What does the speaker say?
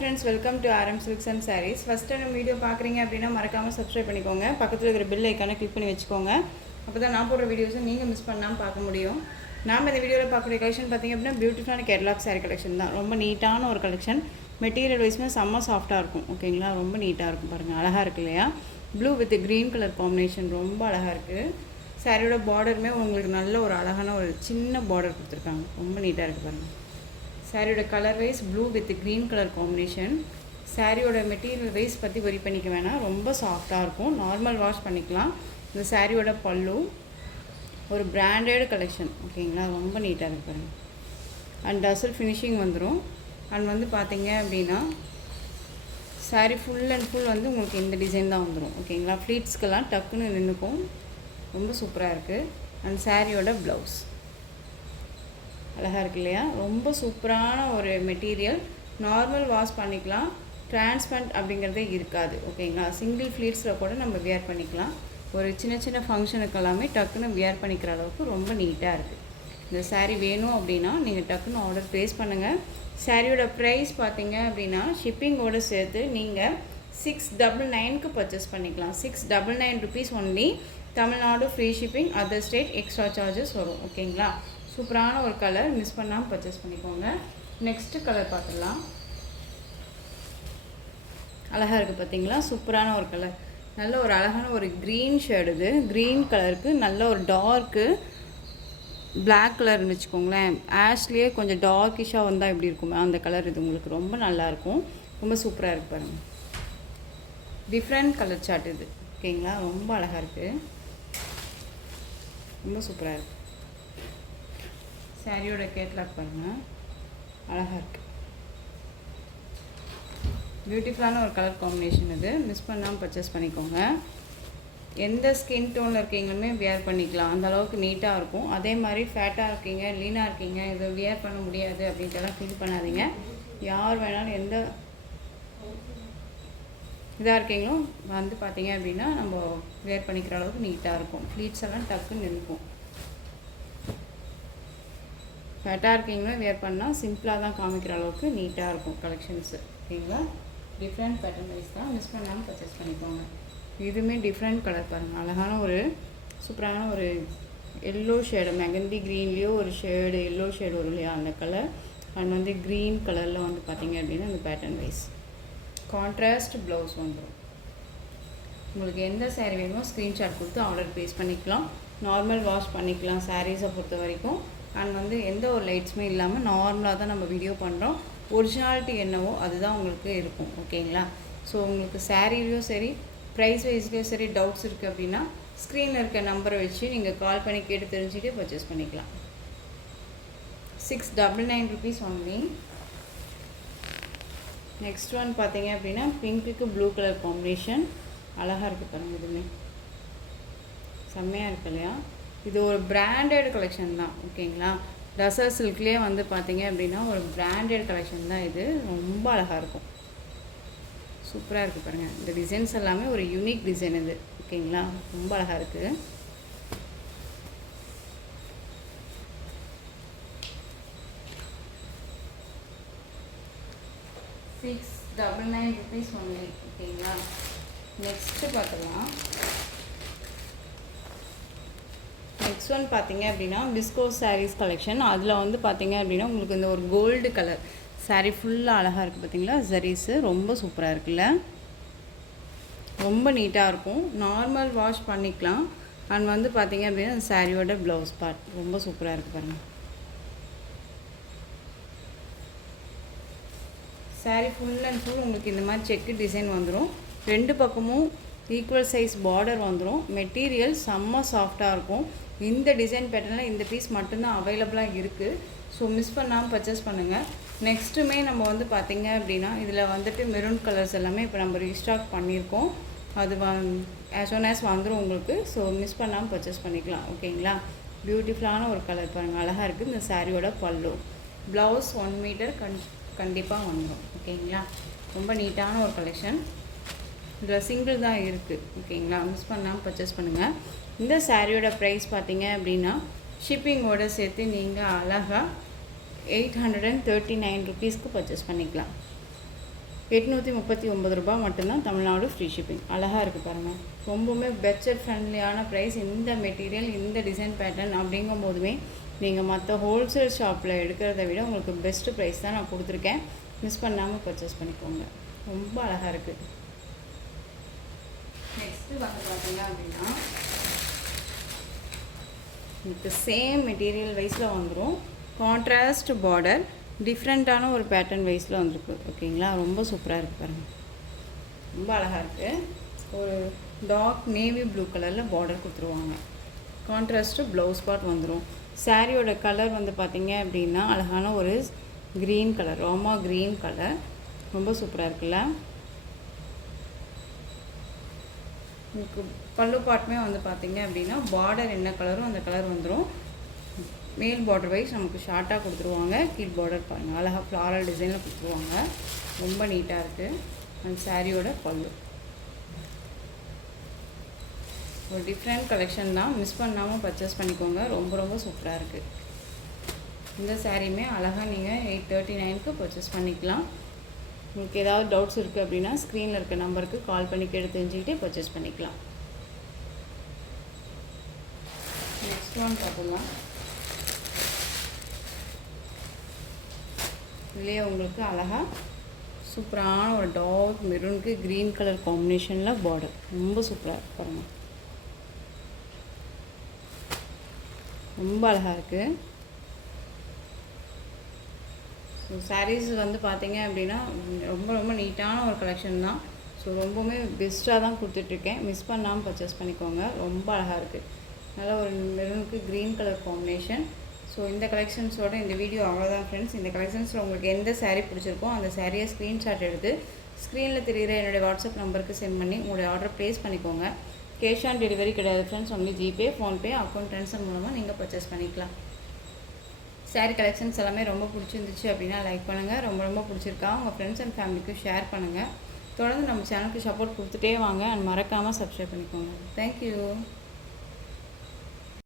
friends, welcome to RM Silks and Sarees. First time video பார்க்குறீங்க அப்படின்னா மறக்காமல் subscribe பண்ணிக்கோங்க. பக்கத்தில் இருக்கிற பெல் ஐக்கானை கிளிக் பண்ணி வச்சுக்கோங்க. அப்போ தான் நான் போடுற வீடியோஸை நீங்கள் மிஸ் பண்ணாமல் பார்க்க முடியும். நாம் இந்த வீடியோவில் பார்க்கக்கூடிய கலெக்ஷன் பார்த்திங்க அப்படின்னா பியூட்டிஃபுல்லான கேட்லாக் சாரீ கலெக்ஷன் தான். ரொம்ப நீட்டான ஒரு கலெக்ஷன். மெட்டீரியல் வைஸ்மே செம்ம சாஃப்டாக இருக்கும். ஓகேங்களா, ரொம்ப நீட்டாக இருக்கும். பாருங்கள், அழகாக இருக்கு இல்லையா? Blue with green colour combination ரொம்ப அழகாக இருக்குது. சாரியோட பார்டருமே உங்களுக்கு நல்ல ஒரு அழகான ஒரு சின்ன பார்டர் கொடுத்துருக்காங்க. ரொம்ப நீட்டாக இருக்குது பாருங்கள். சாரியோட colour wise blue with green colour combination. சாரியோட மெட்டீரியல் வைஸ் பற்றி வரி பண்ணிக்க வேணாம், ரொம்ப சாஃப்டாக இருக்கும். நார்மல் வாஷ் பண்ணிக்கலாம். இந்த சாரியோட பல்லு ஒரு பிராண்டட் கலெக்ஷன். ஓகேங்களா, ரொம்ப நீட்டாக இருக்கு பாருங்கள். அண்ட் டசல் ஃபினிஷிங் வந்துடும். அண்ட் வந்து பார்த்தீங்க அப்படின்னா சாரி ஃபுல் அண்ட் ஃபுல் வந்து உங்களுக்கு இந்த டிசைன் தான் வந்துடும். ஓகேங்களா, ஃப்ளீட்ஸ்க்கெல்லாம் டக்குன்னு நின்றுக்கும். ரொம்ப சூப்பராக இருக்குது. அண்ட் சாரியோட ப்ளவுஸ் அழகாக இருக்கு இல்லையா? ரொம்ப சூப்பரான ஒரு மெட்டீரியல். நார்மல் வாஷ் பண்ணிக்கலாம். டிரான்ஸ்பரண்ட் அப்படிங்கிறதே இருக்காது. ஓகேங்களா, சிங்கிள் ஃப்ளீட்ஸில் கூட நம்ம வியர் பண்ணிக்கலாம். ஒரு சின்ன சின்ன ஃபங்க்ஷனுக்கு எல்லாமே டக்குன்னு வியர் பண்ணிக்கிற அளவுக்கு ரொம்ப நீட்டாக இருக்குது. இந்த சாரீ வேணும் அப்படின்னா நீங்கள் டக்குன்னு ஆர்டர் ப்ளேஸ் பண்ணுங்கள். சாரியோட ப்ரைஸ் பார்த்தீங்க அப்படின்னா ஷிப்பிங்கோடு சேர்த்து நீங்கள் 699க்கு பர்ச்சேஸ் பண்ணிக்கலாம். 699 rupees only. Tamil Nadu free shipping, other state extra charges வரும். ஓகேங்களா, சூப்பரான ஒரு கலர், மிஸ் பண்ணாமல் பர்ச்சேஸ் பண்ணிக்கோங்க. நெக்ஸ்ட்டு கலர் பார்த்துடலாம். அழகாக இருக்குது பார்த்தீங்களா? சூப்பரான ஒரு கலர், நல்ல ஒரு அழகான ஒரு க்ரீன் ஷேடு. இது க்ரீன் கலருக்கு நல்ல ஒரு டார்க்கு பிளாக் கலர்னு வச்சுக்கோங்களேன். ஆஷ்லேயே கொஞ்சம் டார்க்கிஷாக வந்தால் எப்படி இருக்குமே அந்த கலர். இது உங்களுக்கு ரொம்ப நல்லாயிருக்கும். ரொம்ப சூப்பராக இருக்குது பாருங்கள். டிஃப்ரெண்ட் கலர் சார்ட் இது. ஓகேங்களா, ரொம்ப அழகாக இருக்குது. ரொம்ப சூப்பராக இருக்குது. சாரியோட கேட்லாக் பாருங்கள், அழகாக இருக்குது. பியூட்டிஃபுல்லான ஒரு கலர் காம்பினேஷன் இது. மிஸ் பண்ணாமல் பர்ச்சேஸ் பண்ணிக்கோங்க. எந்த ஸ்கின் டோனில் இருக்கீங்களுமே வியர் பண்ணிக்கலாம். அந்த அளவுக்கு நீட்டாக இருக்கும். அதே மாதிரி ஃபேட்டாக இருக்கீங்க, லீனாக இருக்கீங்க, இதை வியர் பண்ண முடியாது அப்படின்ட்டுலாம் ஃபீல் பண்ணாதீங்க. யார் வேணாலும் எந்த இதாக இருக்கீங்களோ வந்து பார்த்தீங்க அப்படின்னா நம்ம வியர் பண்ணிக்கிற அளவுக்கு நீட்டாக இருக்கும். ஃப்ளீட்ஸ் எல்லாம் டக்குன்னு நிற்கும். ஃபேட்டாக இருக்கீங்களோ வியர் பண்ணால் சிம்பிளாக தான் காமிக்கிற அளவுக்கு நீட்டாக இருக்கும் கலெக்ஷன்ஸு. ஓகேங்களா, டிஃப்ரெண்ட் பேட்டர்ன் வைஸ் தான். மிஸ் பண்ணாமல் பர்ச்சேஸ் பண்ணிக்கோங்க. இதுவுமே டிஃப்ரெண்ட் கலர் பாருங்கள். அழகான ஒரு சூப்பரான ஒரு எல்லோ ஷேடு, மெகந்தி க்ரீன்லேயோ ஒரு ஷேடு எல்லோ ஷேடு வரும் இல்லையா, அந்த கலர். அண்ட் வந்து க்ரீன் கலரில் வந்து பார்த்தீங்க அப்படின்னா அந்த பேட்டர்ன் வைஸ் கான்ட்ராஸ்ட் ப்ளவுஸ் வந்துடும். உங்களுக்கு எந்த சாரீ வேணுமோ ஸ்க்ரீன்ஷாட் கொடுத்து ஆர்டர் ப்ளேஸ் பண்ணிக்கலாம். நார்மல் வாஷ் பண்ணிக்கலாம் சாரீஸை பொறுத்த வரைக்கும். அண்ட் வந்து எந்த ஒரு லைட்ஸுமே இல்லாமல் நார்மலாக தான் நம்ம வீடியோ பண்ணுறோம். ஒரிஜினாலிட்டி என்னவோ அதுதான் உங்களுக்கு இருக்கும். ஓகேங்களா, ஸோ உங்களுக்கு சாரீலையும் சரி ப்ரைஸ் வைஸ்லேயும் சரி டவுட்ஸ் இருக்குது அப்படின்னா ஸ்க்ரீனில் இருக்க நம்பரை வச்சு நீங்கள் கால் பண்ணி கேட்டு தெரிஞ்சுட்டு பர்ச்சேஸ் பண்ணிக்கலாம். 699 rupees ஒன்லி. நெக்ஸ்ட் ஒன் பார்த்தீங்க அப்படின்னா பிங்க்குக்கு ப்ளூ கலர் காம்பினேஷன். அழகாக இருக்குது பாருங்கள். இதுவுமே செம்மையாக இருக்கு இல்லையா? இது ஒரு பிராண்டட் கலெக்ஷன் தான். ஓகேங்களா, டசர் சில்க்லேயே வந்து பார்த்தீங்க அப்படின்னா ஒரு பிராண்டட் கலெக்ஷன் தான் இது. ரொம்ப அழகாக இருக்கும். சூப்பராக இருக்குது பாருங்கள். இந்த டிசைன்ஸ் எல்லாமே ஒரு யூனிக் டிசைன் இது. ஓகேங்களா, ரொம்ப அழகாக இருக்குது. ₹699 ஒன்லி. ஓகேங்களா, நெக்ஸ்ட்டு பார்த்துக்கலாம். நெக்ஸ்ட் ஒன் பார்த்தீங்க அப்படின்னா விஸ்கோஸ் சாரீஸ் கலெக்ஷன். அதில் வந்து பார்த்தீங்க அப்படின்னா உங்களுக்கு இந்த ஒரு கோல்டு கலர் சாரீ ஃபுல்லாக அழகாக இருக்குது பார்த்தீங்களா? ஜரீஸு ரொம்ப சூப்பராக இருக்குல்ல? ரொம்ப நீட்டாக இருக்கும். நார்மல் வாஷ் பண்ணிக்கலாம். அண்ட் வந்து பார்த்தீங்க அப்படின்னா அந்த சாரியோட ப்ளவுஸ் பார்ட் ரொம்ப சூப்பராக இருக்குது பாருங்கள். சாரீ ஃபுல் அண்ட் ஃபுல் உங்களுக்கு இந்த மாதிரி செக்கு டிசைன் வந்துடும். ரெண்டு பக்கமும் ஈக்குவல் சைஸ் பார்டர் வந்துடும். மெட்டீரியல் செம்ம சாஃப்டாக இருக்கும். இந்த டிசைன் பேட்டர்னில் இந்த பீஸ் மட்டும்தான் அவைலபிளாக இருக்குது. ஸோ மிஸ் பண்ணாமல் பர்ச்சேஸ் பண்ணுங்கள். நெக்ஸ்ட்டுமே நம்ம வந்து பார்த்திங்க அப்படின்னா இதில் வந்துட்டு மெரூன் கலர்ஸ் எல்லாமே இப்போ நம்ம ரீஸ்டாக் பண்ணியிருக்கோம். அது ஆஸ் ஒன் ஆஸ் வந்துடும் உங்களுக்கு. ஸோ மிஸ் பண்ணாமல் பர்ச்சேஸ் பண்ணிக்கலாம். ஓகேங்களா, பியூட்டிஃபுல்லான ஒரு கலர் பாருங்கள், அழகாக இருக்குது. இந்த சாரியோட பல்லு ப்ளவுஸ் 1 மீட்டர் கண்டிப்பாக வந்துடும். ஓகேங்களா, ரொம்ப நீட்டான ஒரு கலெக்ஷன். இதில் சிங்கிள் தான் இருக்குது. ஓகேங்களா, மிஸ் பண்ணாமல் பர்ச்சேஸ் பண்ணுங்கள். இந்த சாரியோட ப்ரைஸ் பார்த்தீங்க அப்படின்னா ஷிப்பிங்கோடு சேர்த்து நீங்கள் அழகாக 839 rupeesக்கு பர்ச்சேஸ் பண்ணிக்கலாம். 839 ரூபா மட்டும்தான், தமிழ்நாடு ஃப்ரீ ஷிப்பிங். அழகாக இருக்குது பாருங்கள். ரொம்பவுமே பட்ஜெட் ஃப்ரெண்ட்லியான ப்ரைஸ். இந்த மெட்டீரியல், இந்த டிசைன் பேட்டர்ன் அப்படிங்கும் போதுமே நீங்கள் மற்ற ஹோல்சேல் ஷாப்பில் எடுக்கிறத விட உங்களுக்கு பெஸ்ட்டு ப்ரைஸ் தான் நான் கொடுத்துருக்கேன். மிஸ் பண்ணாமல் பர்ச்சேஸ் பண்ணிக்கோங்க. ரொம்ப அழகாக இருக்குது. நெக்ஸ்ட்டு வந்து பார்த்தீங்க அப்படின்னா இதுக்கு சேம் மெட்டீரியல் வைஸில் வந்துடும். கான்ட்ராஸ்ட் பார்டர், டிஃப்ரெண்ட்டான ஒரு பேட்டர்ன் வைஸில் வந்துருக்கு. ஓகேங்களா, ரொம்ப சூப்பராக இருக்குது பாருங்கள். ரொம்ப அழகாக இருக்குது. ஒரு டார்க் நேவி ப்ளூ கலரில் பார்டர் கொடுத்துருவாங்க. கான்ட்ராஸ்ட்டு ப்ளவுஸ் பார்ட் வந்துடும். சாரியோட கலர் வந்து பார்த்திங்க அப்படின்னா அழகான ஒரு green colour, Rama green colour. ரொம்ப சூப்பராக இருக்குல்ல. உங்களுக்கு பல்லு பாட்டுமே வந்து பார்த்திங்க அப்படின்னா பார்டர் என்ன கலரும் அந்த கலர் வந்துடும். மேல் பார்டர் வைஸ் நமக்கு ஷார்ட்டாக கொடுத்துருவாங்க. கீழ் பார்டர் பாருங்கள், அழகாக ஃப்ளாரல் டிசைனில் கொடுத்துருவாங்க. ரொம்ப நீட்டாக இருக்குது. அந்த சாரியோட பல்லு ஒரு டிஃப்ரெண்ட் கலெக்ஷன் தான். மிஸ் பண்ணாமல் பர்ச்சேஸ் பண்ணிக்கோங்க. ரொம்ப ரொம்ப சூப்பராக இருக்குது. இந்த சாரியுமே அழகாக நீங்கள் 839க்கு பர்ச்சேஸ் பண்ணிக்கலாம். உங்களுக்கு ஏதாவது டவுட்ஸ் இருக்குது அப்படின்னா ஸ்க்ரீனில் இருக்க நம்பருக்கு கால் பண்ணி கேட்டு தெரிஞ்சுக்கிட்டே பர்ச்சேஸ் பண்ணிக்கலாம். நெக்ஸ்ட் ஒன் பார்த்துக்கலாம். இதுலேயே உங்களுக்கு அழகாக சூப்பரான ஒரு டார்க் மெரூனுக்கு க்ரீன் கலர் காம்பினேஷனில் பார்டர். ரொம்ப சூப்பராக பாருங்கள். ரொம்ப அழகாக இருக்குது. ஸோ சாரீஸ் வந்து பார்த்தீங்க அப்படின்னா ரொம்ப ரொம்ப நீட்டான ஒரு கலெக்ஷன் தான். ஸோ ரொம்பவுமே பெஸ்ட்டாக தான் கொடுத்துட்ருக்கேன். மிஸ் பண்ணாமல் பர்ச்சேஸ் பண்ணிக்கோங்க. ரொம்ப அழகாக இருக்குது. நல்லா ஒரு மெரூனுக்கு க்ரீன் கலர் காம்பினேஷன். ஸோ இந்த கலெக்ஷன்ஸோட இந்த வீடியோ அவ்வளோதான் ஃப்ரெண்ட்ஸ். இந்த கலெக்ஷன்ஸில் உங்களுக்கு எந்த சாரீ பிடிச்சிருக்கோ அந்த சாரியை ஸ்க்ரீன்ஷாட் எடுத்து ஸ்க்ரீனில் தெரிகிற என்னுடைய வாட்ஸ்அப் நம்பருக்கு சென்ட் பண்ணி உங்களுடைய ஆர்டர் ப்ளேஸ் பண்ணிக்கோங்க. கேஷ் ஆன் டெலிவரி கிடையாது friends. Only GPay, PhonePe, account transfer மூலமாக நீங்கள் பர்ச்சேஸ் பண்ணிக்கலாம். சாரீ கலெக்ஷன்ஸ் எல்லாமே ரொம்ப பிடிச்சிருந்துச்சு அப்படின்னா லைக் பண்ணுங்கள். ரொம்ப ரொம்ப பிடிச்சிருக்கா உங்கள் ஃப்ரெண்ட்ஸ் அண்ட் ஃபேமிலிக்கும் ஷேர் பண்ணுங்கள். தொடர்ந்து நம்ம சேனலுக்கு சப்போர்ட் கொடுத்துட்டே வாங்க. அண்ட் மறக்காமல் சப்ஸ்கிரைப் பண்ணிக்கோங்க. தேங்க்யூ.